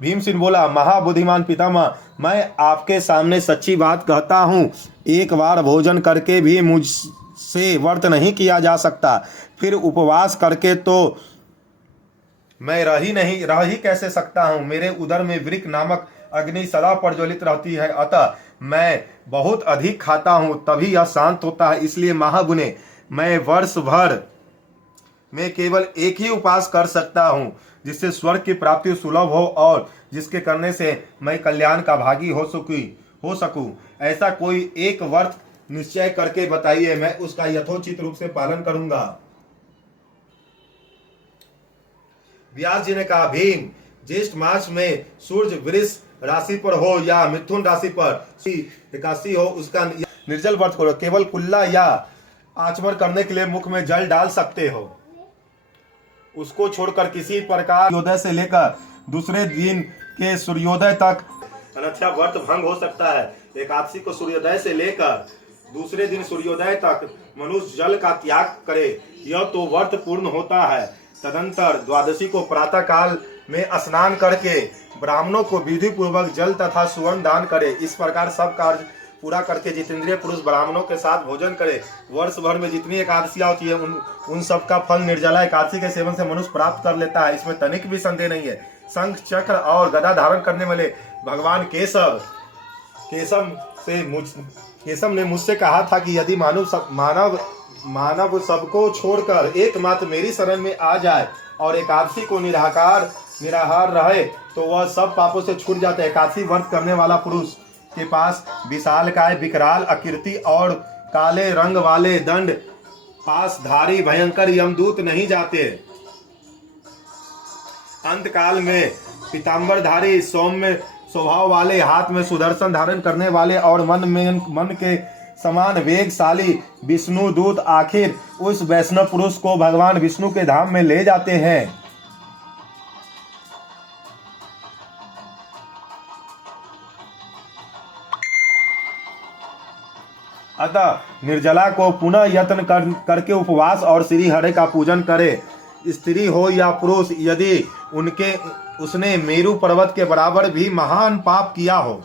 भीमसेन बोला, महाबुद्धिमान पितामह, मैं आपके सामने सच्ची बात कहता हूँ, एक बार भोजन करके भी मुझसे व्रत नहीं किया जा सकता, फिर उपवास करके तो मैं रह ही कैसे सकता हूँ। मेरे उदर में वृक्क नामक अग्नि सदा प्रज्वलित रहती है, अतः मैं बहुत अधिक खाता हूँ तभी यह शांत होता है। इसलिए महामुने, मैं वर्ष भर में केवल एक ही उपास कर सकता हूँ जिससे स्वर्ग की प्राप्ति सुलभ हो और जिसके करने से मैं कल्याण का भागी हो सकूं। ऐसा कोई एक व्रत निश्चय करके बताइए, मैं उसका यथोचित रूप से पालन करूंगा। व्यास जी ने कहा, भीम, ज्येष्ठ मास में सूर्य वृष राशि पर हो या मिथुन राशि पर एकादशी हो, उसका निर्जल व्रत करो। केवल कुल्ला या आचमन करने के लिए मुख में जल डाल सकते हो। उसको छोड़कर किसी प्रकार सूर्योदय से लेकर दूसरे दिन के सूर्योदय तक अन्यथा व्रत भंग हो सकता है। एकादशी को सूर्योदय से लेकर दूसरे दिन सूर्योदय तक मनुष्य जल का त्याग करे, यह तो व्रत पूर्ण होता है। तदंतर द्वादशी को प्रातः काल में स्नान करके ब्राह्मणों को विधि पूर्वक जल तथा सुवर्ण दान करे। इस प्रकार सब कार्य पूरा करके जितेंद्रिय पुरुष ब्राह्मणों के साथ भोजन करे। वर्ष भर में जितनी एकादशियां होती है उन सब का फल निर्जला एकादशी के सेवन से मनुष्य प्राप्त कर लेता है, इसमें तनिक भी संदेह नहीं है। शंख चक्र और गदा धारण करने वाले भगवान केशव ने मुझसे कहा था कि यदि मानव सबको छोड़कर एकमात्र मेरी शरण में आ जाए और एकादशी को निराहार रहे तो वह सब पापों से छूट जाता है। एकादशी व्रत करने वाला पुरुष के पास विशालकाय, विकराल आकृति और काले रंग वाले दंड पासधारी भयंकर यमदूत नहीं जाते। अंत काल में पीतांबरधारी सौम्य स्वभाव वाले, हाथ में सुदर्शन धारण करने वाले और मन के समान वेगशाली विष्णु दूत आखिर उस वैष्णव पुरुष को भगवान विष्णु के धाम में ले जाते हैं। अतः निर्जला को पुनः यत्न करके उपवास और श्री हरि का पूजन करे। स्त्री हो या पुरुष, यदि उसने मेरु पर्वत के बराबर भी महान पाप किया हो,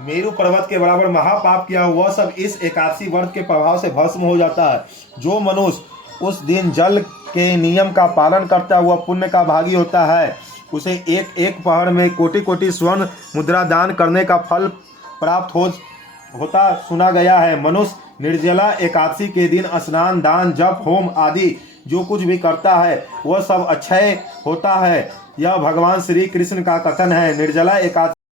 मेरु पर्वत के बराबर महापाप किया, वह सब इस एकादशी व्रत के प्रभाव से भस्म हो जाता है। जो मनुष्य उस दिन जल के नियम का पालन करता हुआ पुण्य का भागी होता है, उसे एक एक पहर में कोटि कोटि स्वर्ण मुद्रा दान करने का फल प्राप्त होता सुना गया है। मनुष्य निर्जला एकादशी के दिन स्नान, दान, जप, होम आदि जो कुछ भी करता है वह सब अक्षय होता है। यह भगवान श्री कृष्ण का कथन है। निर्जला एकादशी